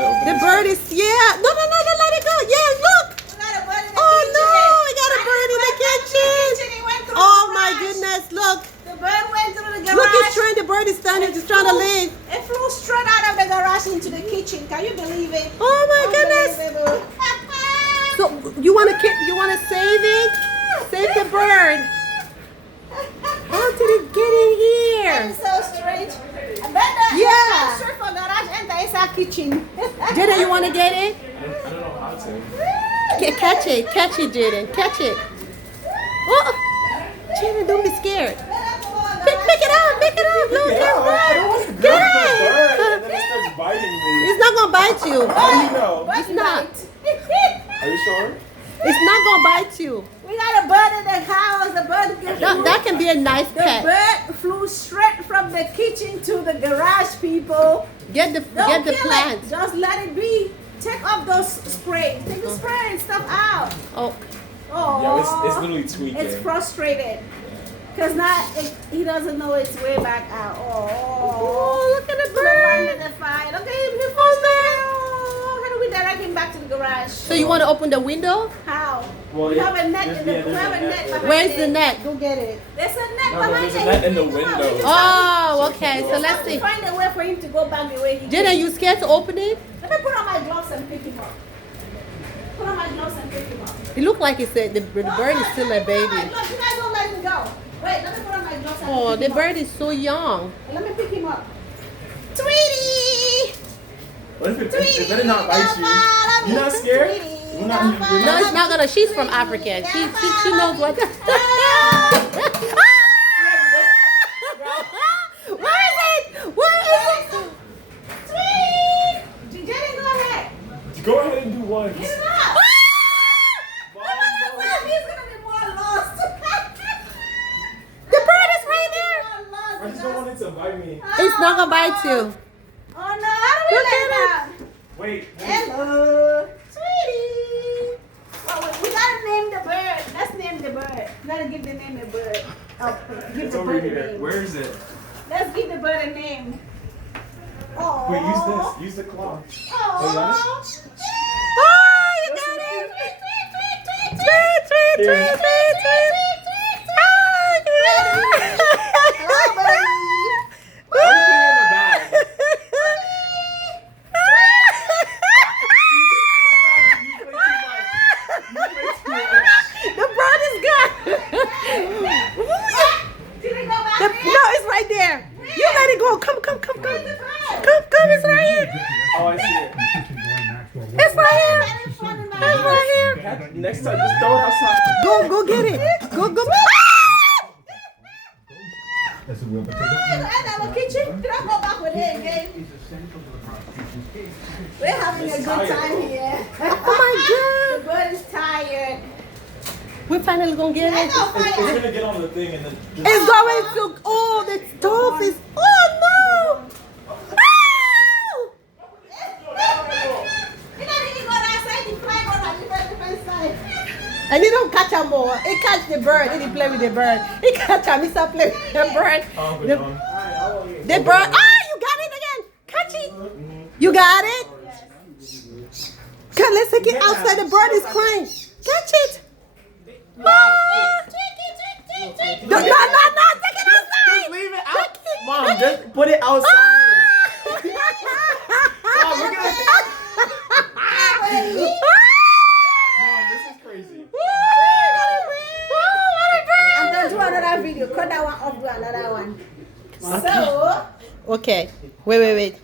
The bird is, yeah. No, no, no, don't let it go. Yeah, look. Oh no, we got a bird in the kitchen. Oh my goodness, look. The bird went through the garage. Look, the bird is standing, just trying to leave. It flew straight out of the garage into the kitchen. Can you believe it? Oh my goodness. So you want to save it? Save the bird. How did it get in here? It's so strange. Yeah. Search for garage enter inside kitchen. Jaden, you want to get it? I don't know how to. Catch it, Jaden, catch it. Oh, Jaden, don't be scared. Pick it up, look, I don't want to get grab the it. bird and then it starts biting me. It's not gonna bite you. How do you know? It's not. Are you sure? It's not gonna bite you. We got a bird in the house. The bird That can be a nice the pet. bird flew straight from the kitchen to the garage, people. Get the Don't kill plant. it. Just let it be. Take off those sprays. Take the spray and stuff out. Oh, Oh, Yeah, it's literally tweaking. It's frustrated. Because now he doesn't know its way back out. oh, look at the Look bird. at the fire. Look at him. He's frustrated. Oh, how do we direct him back to the garage? So you want to open the window? How? Well, We have a net there's- in the yeah, there's we have a a net net right behind Where's it. the net? Go get it. There's a net No, but behind there's a it. net in the Come on, we window. just Oh, okay. So have let's to see. find a way for him to go back the way he Jaden, came. you scared to open it? Let me put on my gloves and pick him up. Put on my gloves and pick him up. It looked like it said the bird is still a baby. Look, you guys don't let him go. Wait, let me put on my gloves and Oh, pick the him bird is so young. up. Let me pick him up. Tweety! What if it Tweety! better not bite you? You're not scared? Tweety, You're not, you're No, not it's not gonna. She's from Africa. She knows what. Where is it? Where is it? Tweety! Jaden, go ahead. Go ahead and do one. Get it up. He's gonna be more lost. The bird is right there. I just don't want it to bite me. It's not gonna bite you. Oh no, how do we Look let it at out? Wait. Hello, sweetie. Well, we gotta name the bird. Let's name the bird. We gotta give the name a bird. Give It's the over bird a here. name. Where is it? Let's give the bird a name. Oh. Wait, use this. Use the claw. Oh, Oh. Oh, you got it. Tweet, tweet, tweet, Here. tweet, tweet. Oh, you got it. Hello, buddy. Put it in the bag. The bird is gone. Did it go back No, there? it's right there. You let it go. Come. Where's the bird? Come, it's right here. Oh, I see it. It's right here. It's It's right here. Next time, just throw it outside. Go get it. Go. That's a real potato. And our kitchen. Did I go back with it again? We're having a good time here. Oh The bird is tired. my God. We're finally gonna get Let's it. go It's find gonna get on the thing and then just... It's going to. Oh, the stove is. Oh no. Oh! You know, you go outside, the fly go on the different side. And he don't catch him more. He catch the bird. He didn't play with the bird. He catch him. He start playing with the bird. Oh, The, good one. the bird. Ah, you got it again. Catch it. You got it. Come, let's take it outside. The bird is crying. Catch it. Ah. No, take it outside. Just leave it out. Mom, just put it outside. Mom, look at it. Mom, this is crazy. I'm going to do another video. Cut that one off, do another one. So, Okay. Wait.